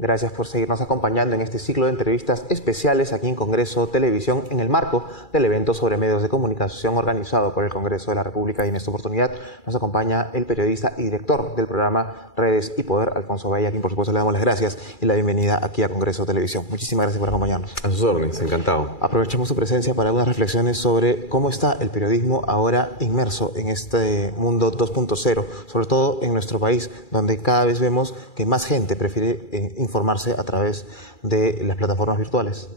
Gracias por seguirnos acompañando en este ciclo de entrevistas especiales aquí en Congreso Televisión en el marco del evento sobre medios de comunicación organizado por el Congreso de la República. Y en esta oportunidad nos acompaña el periodista y director del programa Redes y Poder, Alfonso Bahía, a quien por supuesto le damos las gracias y la bienvenida aquí a Congreso Televisión. Muchísimas gracias por acompañarnos. A sus órdenes, encantado. Aprovechamos su presencia para algunas reflexiones sobre cómo está el periodismo ahora inmerso en este mundo 2.0, sobre todo en nuestro país, donde cada vez vemos que más gente prefiere informarse a través de las plataformas virtuales.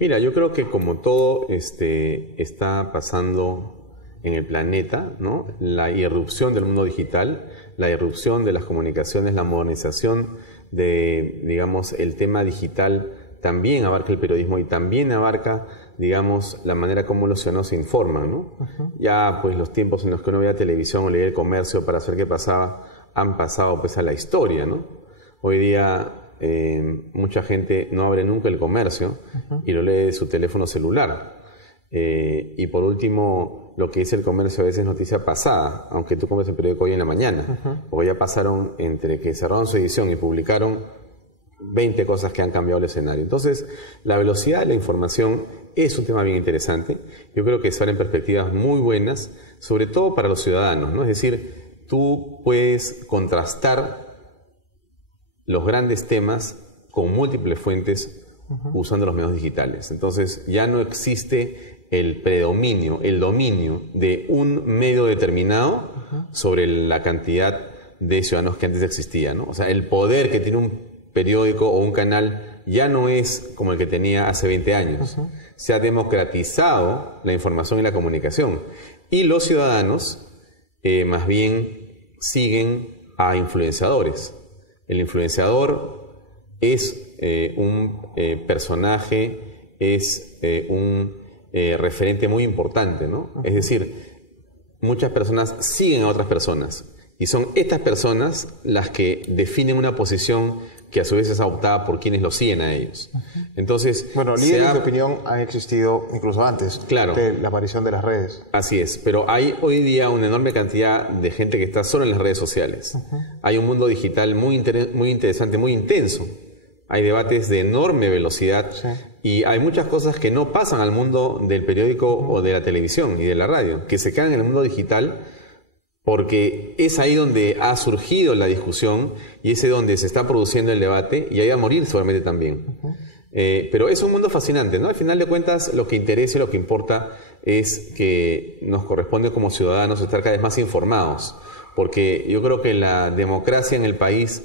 Mira, yo creo que como todo está pasando en el planeta, ¿no? La irrupción del mundo digital, la irrupción de las comunicaciones, la modernización de, digamos, el tema digital también abarca el periodismo y también abarca, digamos, la manera como los ciudadanos se informan, ¿no? Ya, pues, los tiempos en los que uno veía televisión o leía el comercio para saber qué pasaba han pasado, pues, a la historia, ¿no? Hoy día mucha gente no abre nunca el comercio y lo lee de su teléfono celular. Y por último, lo que dice el comercio a veces es noticia pasada, aunque tú compres el periódico hoy en la mañana, porque ya pasaron entre que cerraron su edición y publicaron 20 cosas que han cambiado el escenario. Entonces, la velocidad de la información es un tema bien interesante. Yo creo que se abren perspectivas muy buenas, sobre todo para los ciudadanos, ¿no? Es decir, tú puedes contrastar los grandes temas con múltiples fuentes usando los medios digitales. Entonces ya no existe el predominio, el dominio de un medio determinado sobre la cantidad de ciudadanos que antes existía, ¿no? O sea, el poder que tiene un periódico o un canal ya no es como el que tenía hace 20 años. Se ha democratizado la información y la comunicación. Y los ciudadanos más bien siguen a influenciadores. El influenciador es un personaje, es un referente muy importante, ¿no? Es decir, muchas personas siguen a otras personas y son estas personas las que definen una posición que a su vez es adoptada por quienes lo siguen a ellos. Entonces, bueno, líderes de opinión han existido incluso antes de la aparición de las redes. Así es, pero hay hoy día una enorme cantidad de gente que está solo en las redes sociales. Hay un mundo digital muy interesante, muy intenso. Hay debates de enorme velocidad y hay muchas cosas que no pasan al mundo del periódico o de la televisión y de la radio, que se quedan en el mundo digital porque es ahí donde ha surgido la discusión y es ahí donde se está produciendo el debate y ahí va a morir seguramente también. Pero es un mundo fascinante, ¿no? Al final de cuentas, lo que interesa y lo que importa es que nos corresponde como ciudadanos estar cada vez más informados, porque yo creo que la democracia en el país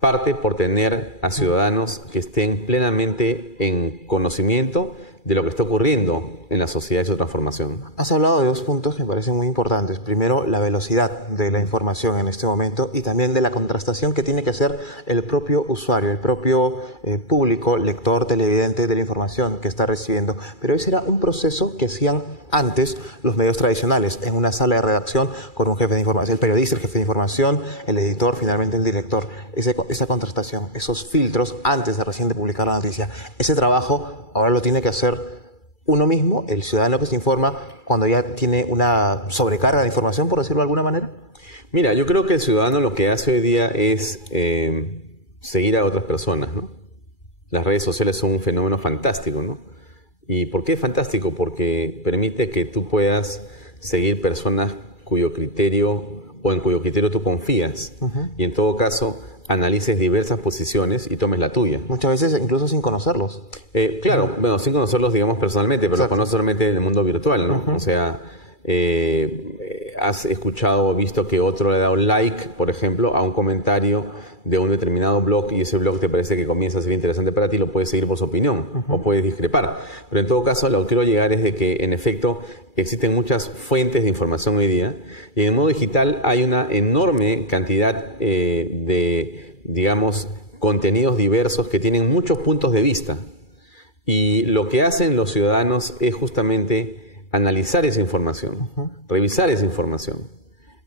parte por tener a ciudadanos que estén plenamente en conocimiento de lo que está ocurriendo en la sociedad y su transformación. Has hablado de dos puntos que me parecen muy importantes. Primero, la velocidad de la información en este momento y también de la contrastación que tiene que hacer el propio usuario, el propio público, lector, televidente de la información que está recibiendo. Pero ese era un proceso que hacían antes los medios tradicionales, en una sala de redacción con un jefe de información, el periodista, el jefe de información, el editor, finalmente el director. Esa contrastación, esos filtros antes de recién de publicar la noticia, ese trabajo ahora lo tiene que hacer uno mismo, el ciudadano que se informa, cuando ya tiene una sobrecarga de información, por decirlo de alguna manera. Mira, yo creo que el ciudadano lo que hace hoy día es seguir a otras personas, ¿no? Las redes sociales son un fenómeno fantástico, ¿no? ¿Y por qué es fantástico? Porque permite que tú puedas seguir personas cuyo criterio o en cuyo criterio tú confías y en todo caso analices diversas posiciones y tomes la tuya. Muchas veces incluso sin conocerlos. Claro, bueno, sin conocerlos digamos personalmente, pero los conoces solamente en el mundo virtual, ¿no? O sea, has escuchado o visto que otro le ha dado like, por ejemplo, a un comentario de un determinado blog y ese blog te parece que comienza a ser interesante para ti, lo puedes seguir por su opinión o puedes discrepar. Pero en todo caso, lo que quiero llegar es de que en efecto existen muchas fuentes de información hoy día y en el modo digital hay una enorme cantidad de, digamos, contenidos diversos que tienen muchos puntos de vista. Y lo que hacen los ciudadanos es justamente analizar esa información, revisar esa información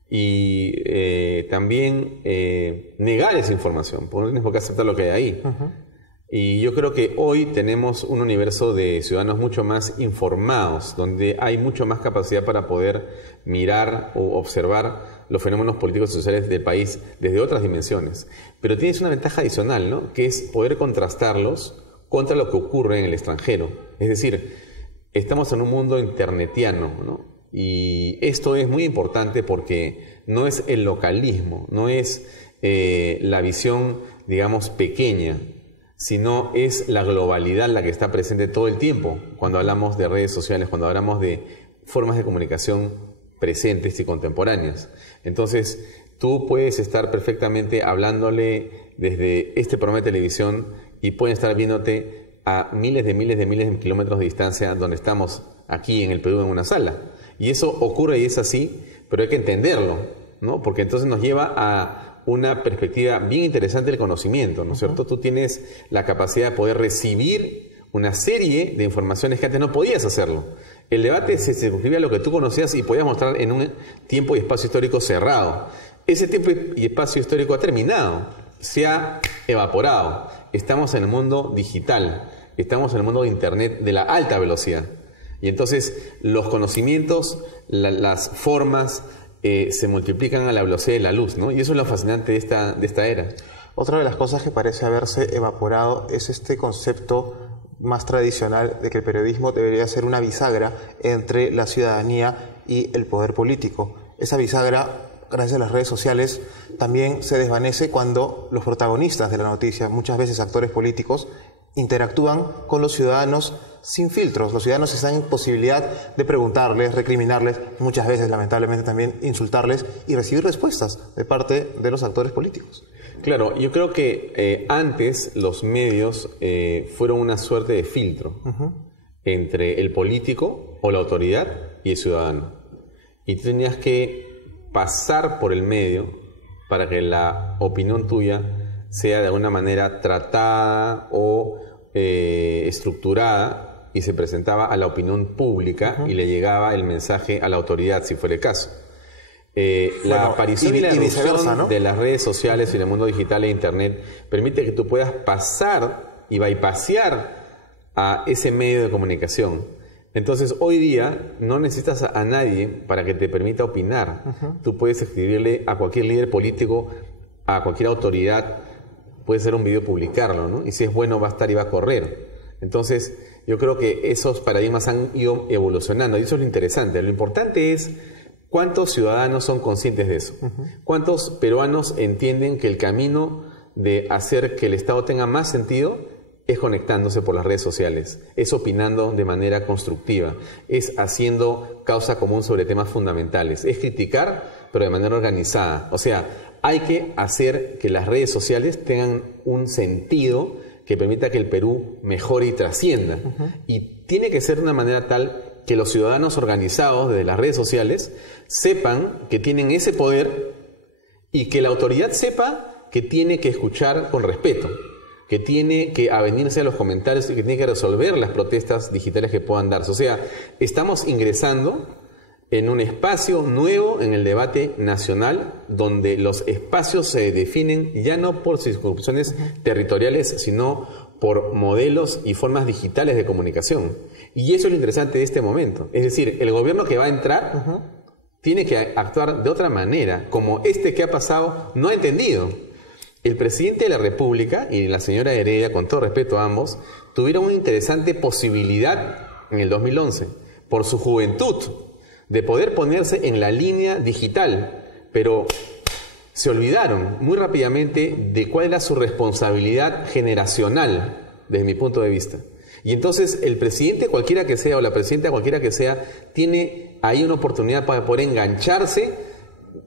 y también negar esa información, porque no tienes por qué aceptar lo que hay ahí. Y yo creo que hoy tenemos un universo de ciudadanos mucho más informados, donde hay mucho más capacidad para poder mirar o observar los fenómenos políticos y sociales del país desde otras dimensiones. Pero tienes una ventaja adicional, ¿no? Que es poder contrastarlos contra lo que ocurre en el extranjero. Es decir, estamos en un mundo internetiano, ¿no? Y esto es muy importante porque no es el localismo, no es la visión, digamos, pequeña, sino es la globalidad la que está presente todo el tiempo cuando hablamos de redes sociales, cuando hablamos de formas de comunicación presentes y contemporáneas. Entonces, tú puedes estar perfectamente hablándole desde este programa de televisión y pueden estar viéndote a miles de kilómetros de distancia donde estamos aquí en el Perú en una sala. Y eso ocurre y es así, pero hay que entenderlo, ¿no? Porque entonces nos lleva a una perspectiva bien interesante del conocimiento, ¿no es cierto? Tú tienes la capacidad de poder recibir una serie de informaciones que antes no podías hacerlo. El debate se circunscribía a lo que tú conocías y podías mostrar en un tiempo y espacio histórico cerrado. Ese tiempo y espacio histórico ha terminado, se ha evaporado. Estamos en el mundo digital, estamos en el mundo de Internet de la alta velocidad. Y entonces los conocimientos, las formas, se multiplican a la velocidad de la luz, ¿no? Y eso es lo fascinante de esta era. Otra de las cosas que parece haberse evaporado es este concepto más tradicional de que el periodismo debería ser una bisagra entre la ciudadanía y el poder político. Esa bisagra, gracias a las redes sociales, también se desvanece cuando los protagonistas de la noticia, muchas veces actores políticos, interactúan con los ciudadanos sin filtros. Los ciudadanos están en posibilidad de preguntarles, recriminarles, muchas veces lamentablemente también insultarles y recibir respuestas de parte de los actores políticos. Claro, yo creo que antes los medios fueron una suerte de filtro entre el político o la autoridad y el ciudadano. Y tú tenías que pasar por el medio para que la opinión tuya sea de alguna manera tratada o estructurada y se presentaba a la opinión pública y le llegaba el mensaje a la autoridad, si fuera el caso. La aparición y la erupción, ¿no?, de las redes sociales y del mundo digital e Internet permite que tú puedas pasar y bypassear a ese medio de comunicación. Entonces, hoy día no necesitas a nadie para que te permita opinar. Tú puedes escribirle a cualquier líder político, a cualquier autoridad, puede ser un video, publicarlo, ¿no? Y si es bueno va a estar y va a correr. Entonces, yo creo que esos paradigmas han ido evolucionando y eso es lo interesante. Lo importante es cuántos ciudadanos son conscientes de eso. Cuántos peruanos entienden que el camino de hacer que el Estado tenga más sentido es conectándose por las redes sociales, es opinando de manera constructiva, es haciendo causa común sobre temas fundamentales, es criticar pero de manera organizada. O sea, hay que hacer que las redes sociales tengan un sentido que permita que el Perú mejore y trascienda. Y tiene que ser de una manera tal que los ciudadanos organizados desde las redes sociales sepan que tienen ese poder y que la autoridad sepa que tiene que escuchar con respeto, que tiene que avenirse a los comentarios y que tiene que resolver las protestas digitales que puedan darse. O sea, estamos ingresando en un espacio nuevo en el debate nacional, donde los espacios se definen ya no por circunscripciones territoriales, sino por modelos y formas digitales de comunicación. Y eso es lo interesante de este momento. Es decir, el gobierno que va a entrar tiene que actuar de otra manera, como este que ha pasado no ha entendido. El presidente de la República y la señora Heredia, con todo respeto a ambos, tuvieron una interesante posibilidad en el 2011, por su juventud, de poder ponerse en la línea digital, pero se olvidaron muy rápidamente de cuál era su responsabilidad generacional, desde mi punto de vista. Y entonces el presidente cualquiera que sea, o la presidenta cualquiera que sea, tiene ahí una oportunidad para poder engancharse,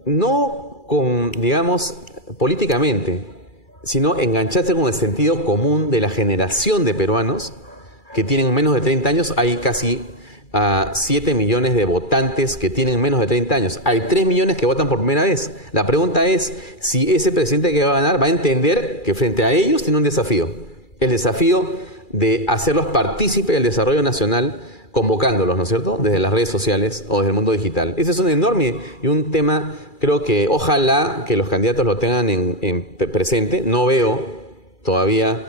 no con, digamos, políticamente, sino engancharse con el sentido común de la generación de peruanos que tienen menos de 30 años. Hay casi 7 millones de votantes que tienen menos de 30 años. Hay 3 millones que votan por primera vez. La pregunta es si ese presidente que va a ganar va a entender que frente a ellos tiene un desafío. El desafío de hacerlos partícipes del desarrollo nacional, convocándolos, ¿no es cierto?, desde las redes sociales o desde el mundo digital. Ese es un enorme y un tema, creo que ojalá que los candidatos lo tengan en presente. No veo todavía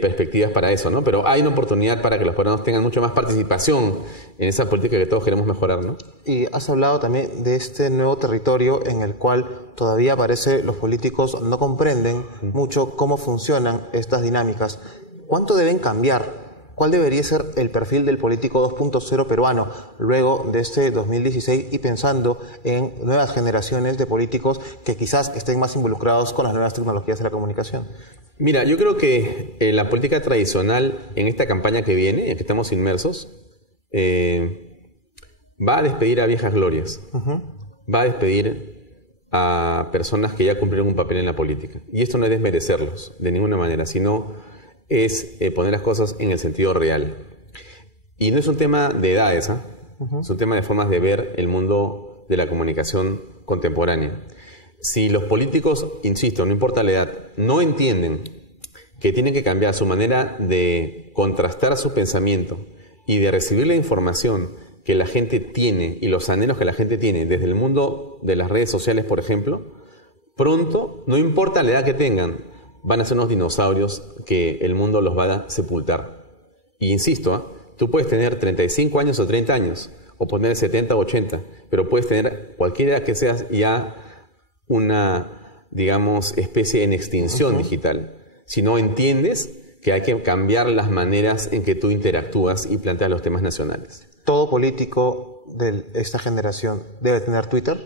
perspectivas para eso, ¿no? Pero hay una oportunidad para que los peruanos tengan mucho más participación en esa política que todos queremos mejorar, ¿no? Y has hablado también de este nuevo territorio en el cual todavía parece los políticos no comprenden mucho cómo funcionan estas dinámicas. ¿Cuánto deben cambiar? ¿Cuál debería ser el perfil del político 2.0 peruano luego de este 2016 y pensando en nuevas generaciones de políticos que quizás estén más involucrados con las nuevas tecnologías de la comunicación? Mira, yo creo que la política tradicional en esta campaña que viene, en que estamos inmersos, va a despedir a viejas glorias, va a despedir a personas que ya cumplieron un papel en la política. Y esto no es desmerecerlos de ninguna manera, sino es poner las cosas en el sentido real. Y no es un tema de edades, es un tema de formas de ver el mundo de la comunicación contemporánea. Si los políticos, insisto, no importa la edad, no entienden que tienen que cambiar su manera de contrastar su pensamiento y de recibir la información que la gente tiene y los anhelos que la gente tiene desde el mundo de las redes sociales, por ejemplo, pronto, no importa la edad que tengan, van a ser unos dinosaurios que el mundo los va a sepultar. Y insisto, tú puedes tener 35 años o 30 años, o poner 70 o 80, pero puedes tener cualquier edad que seas ya una, digamos, especie en extinción digital. Si no entiendes que hay que cambiar las maneras en que tú interactúas y planteas los temas nacionales. ¿Todo político de esta generación debe tener Twitter?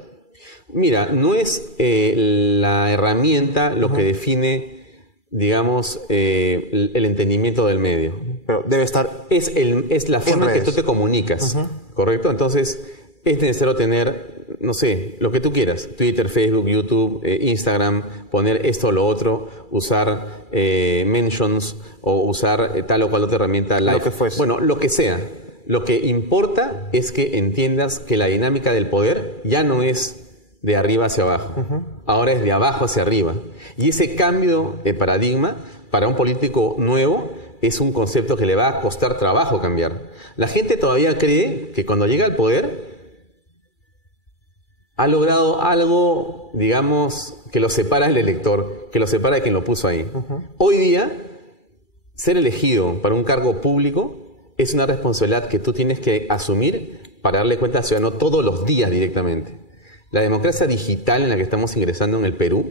Mira, no es la herramienta lo que define, digamos, el entendimiento del medio. Pero debe estar... Es la forma en que tú te comunicas, ¿correcto? Entonces, es necesario tener, no sé, lo que tú quieras. Twitter, Facebook, YouTube, Instagram, poner esto o lo otro, usar mentions o usar tal o cual otra herramienta live. Lo que fuese. Bueno, lo que sea. Lo que importa es que entiendas que la dinámica del poder ya no es de arriba hacia abajo. Ahora es de abajo hacia arriba. Y ese cambio de paradigma para un político nuevo es un concepto que le va a costar trabajo cambiar. La gente todavía cree que cuando llega al poder ha logrado algo, digamos, que lo separa del elector, que lo separa de quien lo puso ahí. Hoy día, ser elegido para un cargo público es una responsabilidad que tú tienes que asumir para darle cuenta al ciudadano todos los días directamente. La democracia digital en la que estamos ingresando en el Perú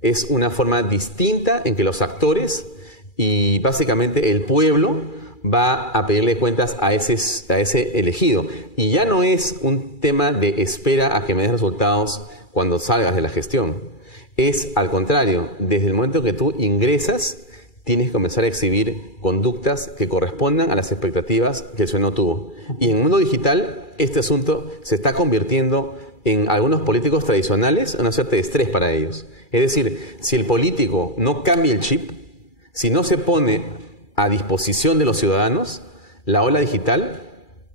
es una forma distinta en que los actores y básicamente el pueblo va a pedirle cuentas a ese elegido. Y ya no es un tema de espera a que me des resultados cuando salgas de la gestión. Es al contrario, desde el momento que tú ingresas, tienes que comenzar a exhibir conductas que correspondan a las expectativas que el ciudadano tuvo. Y en el mundo digital, este asunto se está convirtiendo en algunos políticos tradicionales una suerte de estrés para ellos. Es decir, si el político no cambia el chip, si no se pone a disposición de los ciudadanos, la ola digital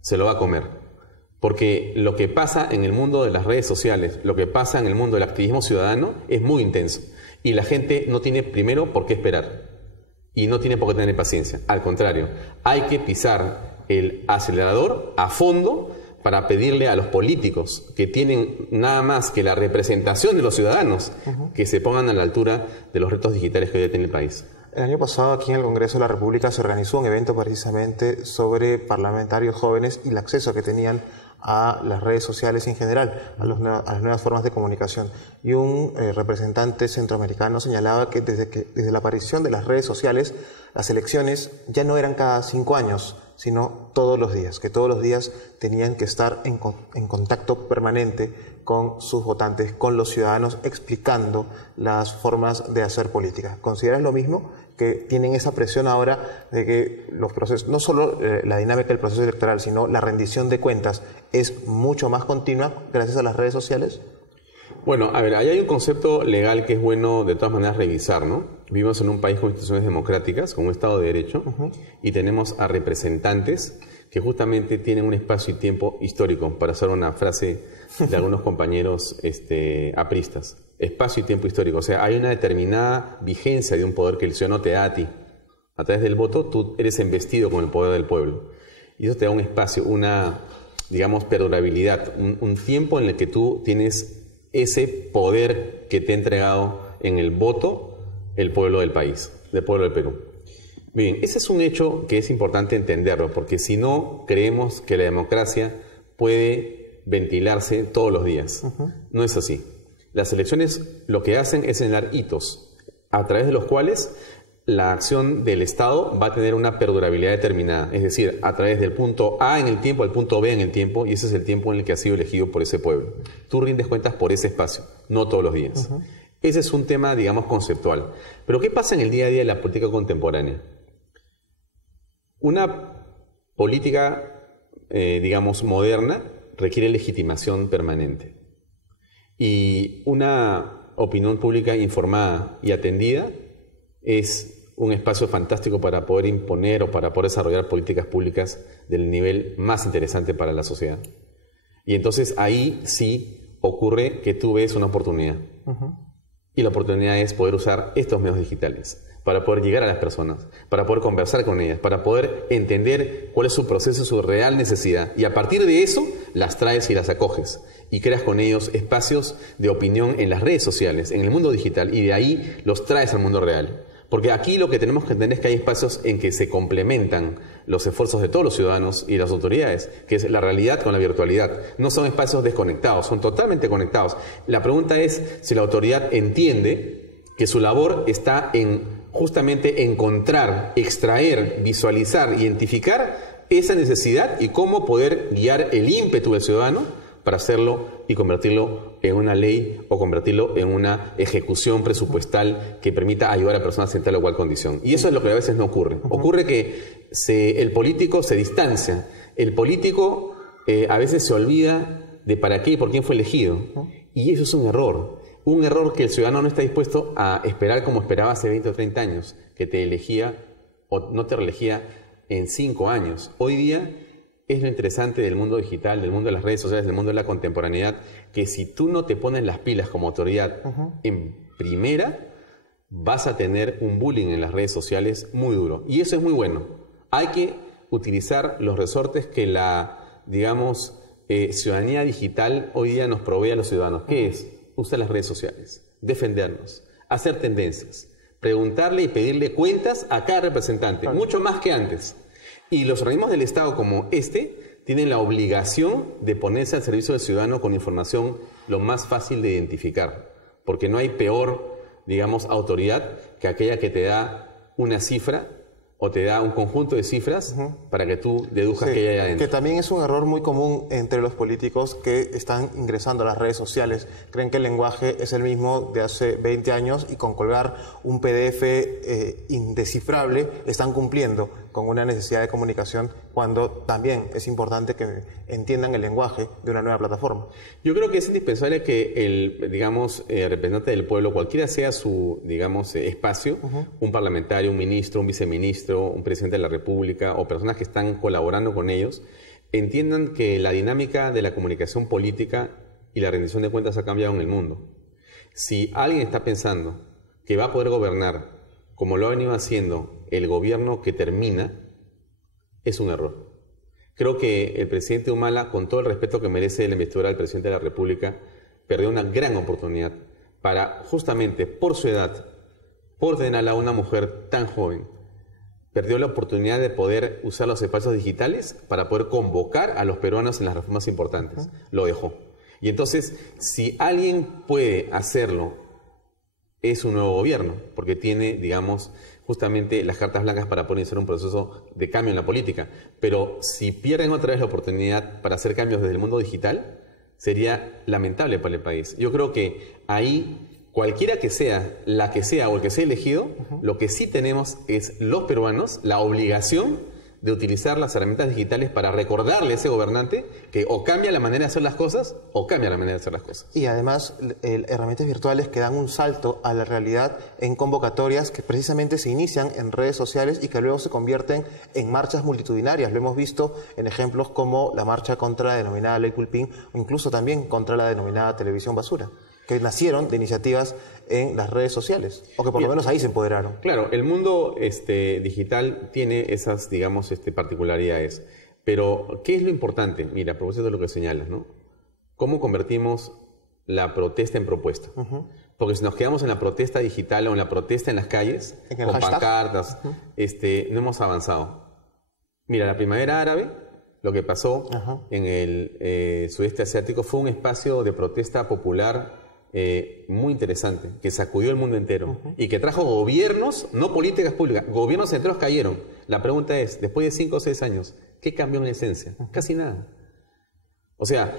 se lo va a comer. Porque lo que pasa en el mundo de las redes sociales, lo que pasa en el mundo del activismo ciudadano es muy intenso. Y la gente no tiene primero por qué esperar. Y no tiene por qué tener paciencia. Al contrario, hay que pisar el acelerador a fondo para pedirle a los políticos que tienen nada más que la representación de los ciudadanos que se pongan a la altura de los retos digitales que hoy tiene el país. El año pasado aquí en el Congreso de la República se organizó un evento precisamente sobre parlamentarios jóvenes y el acceso que tenían a las redes sociales en general, a las nuevas formas de comunicación. Y un representante centroamericano señalaba que desde la aparición de las redes sociales, las elecciones ya no eran cada 5 años, sino todos los días, que todos los días tenían que estar en contacto permanente con sus votantes, con los ciudadanos, explicando las formas de hacer política. ¿Consideras lo mismo? Que tienen esa presión ahora de que los procesos, no solo la dinámica del proceso electoral, sino la rendición de cuentas es mucho más continua gracias a las redes sociales. Bueno, a ver, ahí hay un concepto legal que es bueno de todas maneras revisar, ¿no? Vivimos en un país con instituciones democráticas, con un Estado de Derecho, y tenemos a representantes que justamente tienen un espacio y tiempo histórico, para usar una frase de algunos compañeros apristas. Espacio y tiempo histórico. O sea, hay una determinada vigencia de un poder que el ciudadano te da a ti. A través del voto, tú eres embestido con el poder del pueblo. Y eso te da un espacio, una, digamos, perdurabilidad, un tiempo en el que tú tienes ese poder que te ha entregado en el voto el pueblo del país, del pueblo del Perú. Bien, ese es un hecho que es importante entenderlo, porque si no, creemos que la democracia puede ventilarse todos los días. No es así. Las elecciones lo que hacen es señalar hitos, a través de los cuales la acción del Estado va a tener una perdurabilidad determinada. Es decir, a través del punto A en el tiempo al punto B en el tiempo, y ese es el tiempo en el que ha sido elegido por ese pueblo. Tú rindes cuentas por ese espacio, no todos los días. Ese es un tema, digamos, conceptual. Pero ¿qué pasa en el día a día de la política contemporánea? Una política, digamos, moderna requiere legitimación permanente. Y una opinión pública informada y atendida es un espacio fantástico para poder imponer o para poder desarrollar políticas públicas del nivel más interesante para la sociedad. Y entonces ahí sí ocurre que tú ves una oportunidad. Y la oportunidad es poder usar estos medios digitales para poder llegar a las personas, para poder conversar con ellas, para poder entender cuál es su proceso, su real necesidad. Y a partir de eso, las traes y las acoges. Y creas con ellos espacios de opinión en las redes sociales, en el mundo digital, y de ahí los traes al mundo real. Porque aquí lo que tenemos que entender es que hay espacios en que se complementan los esfuerzos de todos los ciudadanos y las autoridades, que es la realidad con la virtualidad. No son espacios desconectados, son totalmente conectados. La pregunta es si la autoridad entiende que su labor está en justamente encontrar, extraer, visualizar, identificar esa necesidad y cómo poder guiar el ímpetu del ciudadano para hacerlo y convertirlo en una ley o convertirlo en una ejecución presupuestal que permita ayudar a personas en tal o cual condición. Y eso es lo que a veces no ocurre. Ocurre que el político se distancia. El político a veces se olvida de para qué y por quién fue elegido. Y eso es un error. Un error que el ciudadano no está dispuesto a esperar como esperaba hace 20 o 30 años, que te elegía o no te reelegía en 5 años. Hoy día es lo interesante del mundo digital, del mundo de las redes sociales, del mundo de la contemporaneidad, que si tú no te pones las pilas como autoridad en primera, vas a tener un bullying en las redes sociales muy duro. Y eso es muy bueno. Hay que utilizar los resortes que la, digamos, ciudadanía digital hoy día nos provee a los ciudadanos. ¿Qué es? Usar las redes sociales, defendernos, hacer tendencias, preguntarle y pedirle cuentas a cada representante, mucho más que antes. Y los organismos del Estado como este tienen la obligación de ponerse al servicio del ciudadano con información lo más fácil de identificar, porque no hay peor, digamos, autoridad que aquella que te da una cifra o te da un conjunto de cifras para que tú deduzcas qué hay adentro. Que también es un error muy común entre los políticos que están ingresando a las redes sociales. Creen que el lenguaje es el mismo de hace 20 años y con colgar un PDF indescifrable están cumpliendo con una necesidad de comunicación cuando también es importante que entiendan el lenguaje de una nueva plataforma. Yo creo que es indispensable que el, digamos, representante del pueblo, cualquiera sea su, digamos, espacio, un parlamentario, un ministro, un viceministro, un presidente de la República o personas que están colaborando con ellos, entiendan que la dinámica de la comunicación política y la rendición de cuentas ha cambiado en el mundo. Si alguien está pensando que va a poder gobernar como lo ha venido haciendo el gobierno que termina, es un error. Creo que el presidente Humala, con todo el respeto que merece la investidura del presidente de la República, perdió una gran oportunidad para, justamente por su edad, por tener a una mujer tan joven, perdió la oportunidad de poder usar los espacios digitales para poder convocar a los peruanos en las reformas importantes. Lo dejó. Y entonces, si alguien puede hacerlo, es un nuevo gobierno, porque tiene, digamos, justamente las cartas blancas para poder iniciar un proceso de cambio en la política. Pero si pierden otra vez la oportunidad para hacer cambios desde el mundo digital, sería lamentable para el país. Yo creo que ahí, cualquiera que sea, la que sea o el que sea elegido, lo que sí tenemos es los peruanos la obligación de utilizar las herramientas digitales para recordarle a ese gobernante que o cambia la manera de hacer las cosas o cambia la manera de hacer las cosas. Y además herramientas virtuales que dan un salto a la realidad en convocatorias que precisamente se inician en redes sociales y que luego se convierten en marchas multitudinarias. Lo hemos visto en ejemplos como la marcha contra la denominada Ley Culpín o incluso también contra la denominada Televisión Basura, que nacieron de iniciativas en las redes sociales, o que por lo menos ahí se empoderaron. Claro, el mundo digital tiene esas, digamos, particularidades. Pero, ¿qué es lo importante? Mira, a propósito de lo que señalas, ¿no? ¿Cómo convertimos la protesta en propuesta? Porque si nos quedamos en la protesta digital o en la protesta en las calles, con pancartas, no hemos avanzado. Mira, la primavera árabe, lo que pasó en el sudeste asiático fue un espacio de protesta popular muy interesante, que sacudió el mundo entero y que trajo gobiernos, no políticas públicas, gobiernos enteros cayeron. La pregunta es, después de 5 o 6 años, ¿qué cambió en esencia? Casi nada. O sea,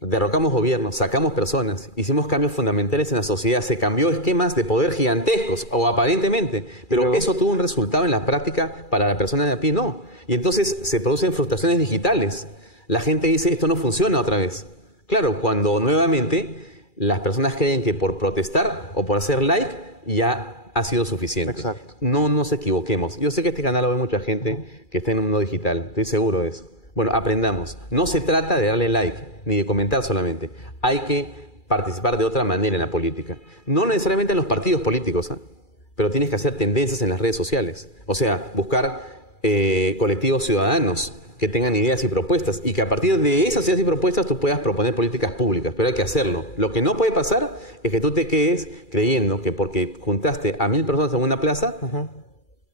derrocamos gobiernos, sacamos personas, hicimos cambios fundamentales en la sociedad, se cambió esquemas de poder gigantescos, o aparentemente, pero eso tuvo un resultado en la práctica para la persona de a pie, no. Y entonces se producen frustraciones digitales. La gente dice, esto no funciona otra vez. Claro, cuando nuevamente las personas creen que por protestar o por hacer like ya ha sido suficiente. Exacto. No nos equivoquemos. Yo sé que este canal lo ve mucha gente que está en un mundo digital, estoy seguro de eso. Bueno, aprendamos. No se trata de darle like, ni de comentar solamente. Hay que participar de otra manera en la política. No necesariamente en los partidos políticos, pero tienes que hacer tendencias en las redes sociales. O sea, buscar colectivos ciudadanos que tengan ideas y propuestas y que a partir de esas ideas y propuestas tú puedas proponer políticas públicas, pero hay que hacerlo. Lo que no puede pasar es que tú te quedes creyendo que porque juntaste a 1000 personas en una plaza,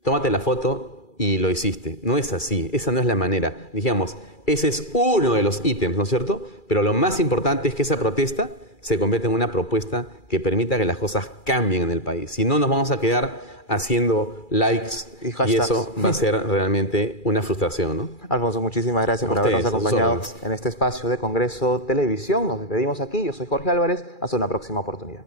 tómate la foto y lo hiciste. No es así, esa no es la manera. Digamos, ese es uno de los ítems, ¿no es cierto? Pero lo más importante es que esa protesta se convierta en una propuesta que permita que las cosas cambien en el país. Si no, nos vamos a quedar haciendo likes y eso va a ser realmente una frustración, ¿no? Alfonso, muchísimas gracias por habernos acompañado en este espacio de Congreso Televisión. Nos despedimos aquí. Yo soy Jorge Álvarez. Hasta una próxima oportunidad.